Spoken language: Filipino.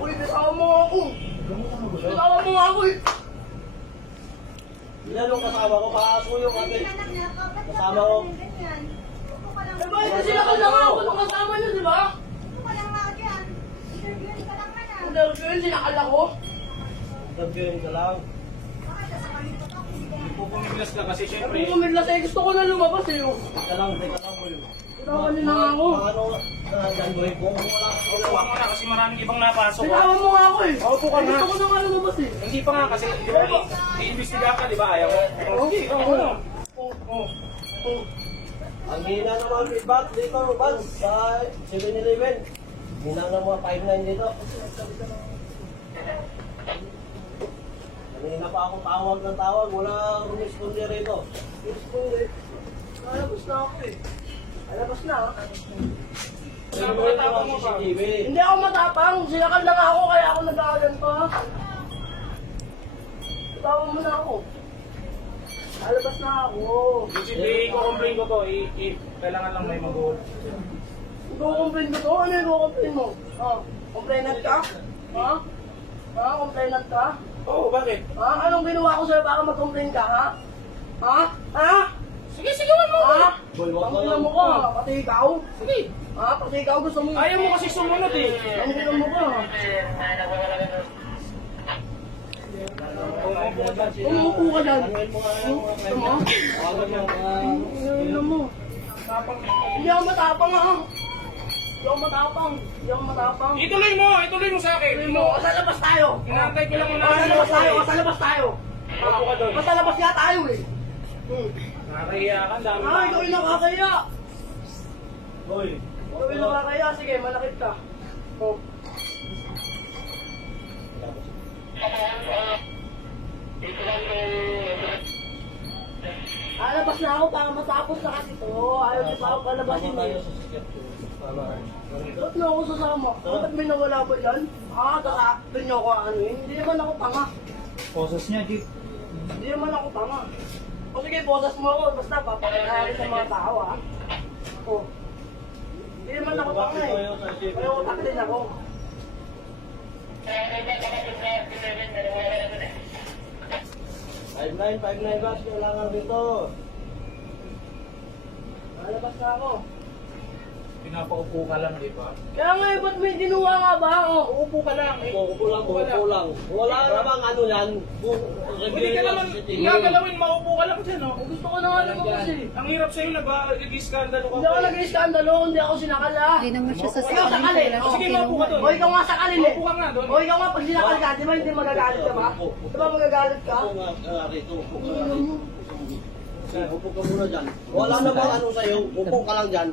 Uy, kasama mo ako. Kasama mo ako eh. Ilan yung kasama ko? Pakasuyo kasi. Kasama ko. Eh, bakit kasi nakalawa ako nung kasama niyo, di ba? Interview, sinakala ko. Interviewin ka lang. Pupumiglas ka kasi syempre. Sabi ko, Midlas, eh, gusto ko na lumabas eh. Teka lang mo yun. Kasama niyo na nga ako. Ano, gagawin ko kung wala ka Upuan mo na kasi maraming ibang napasok. Sinama mo nga ako eh. Opo ka na. Gusto ko na nga lumabas eh. Hindi pa nga kasi, di ba, i-investiga ka, di ba? Ayaw mo. Okay, Oo. Ang hina naman feedback dito, Ruban, sa 7-Eleven. Hina na mga 5-9 dito. Kanina pa ako tawag ng tawag, wala rumisponde rito. Lalabas na ako eh. Lalabas na ah. Saan mo natapang mo ba? CCTV. Hindi ako matapang. Sinakal lang ako kaya ako nagkakaganto ha. Tawa mo na ako. Lalabas na ako. I-complain ko to, kailangan lang may mag-uul. Iko-complain ko to? Ano yung iko-complain mo? Ha? Complainant ka? Ha? Ha? Complainant ka? Oo, bakit? Ha? Anong ginawa ko sa'yo para mag-complain ka ha? Ha? Ha? Sige, sigawan mo! Ha? Boy, wag ka Panginoon lang. mo ka. Pati ikaw? Sige! Ha? Pati ikaw gusto mo. Ayaw mo kasi sumunod eh. Panginoon mo ka. Umupo ka dyan. Gusto mo? Ano mo? Hindi ako matapang ha. Hindi ako matapang. Hindi ako matapang. Ituloy mo sa akin. Sabi mo, sa labas tayo. Inaantay ko lang muna. Sa labas tayo, sa labas tayo. Upo ka doon. Sa labas nga tayo eh. Nakakahiya ka, ang dami. Ah, ikaw yung nakakaya. Boy, Ikaw yung nakakaya. Sige, malakit ka. Oh. Alabas na ako para matapos na kasi to. Ayaw niyo pa ako palabasin tayo eh. sa sasakyan. Tama. Ba't na ako sasama? Bakit may nawala ba yan? Doon niyo ako ano eh. Hindi naman ako tanga. Poses niya, Jeep. Hindi naman ako tanga. O sige, bosas mo ako. Basta papakilari sa mga tao ha. O. Hindi naman ako tanga eh. Kaya ako taklin ako. Five nine bus, kailangan dito. Alabas na ako. Pinapaupo ka lang, di ba? Kaya nga eh, ba't may ginuha nga ba? O. Upo ka lang. Upo lang. Wala namang ano yan. Hindi ka naman, gagalawin, maupo ka lang dyan, oh. Gusto ko na nga lumabas eh. Ang hirap sa'yo, nag-iskandalo ka. Hindi ako nag-iskandalo, hindi ako sinakala. Hindi naman siya sa Ikaw sakali. Sige, maupo ka doon. O ikaw nga sakalin eh. Maupo ka nga doon. O ikaw nga pag sinakal ka, di ba hindi magagalit ka ba? Di ba magagalit ka? Upo nga rito. Upo ka muna dyan. Wala namang ano sa'yo. Upo ka lang dyan.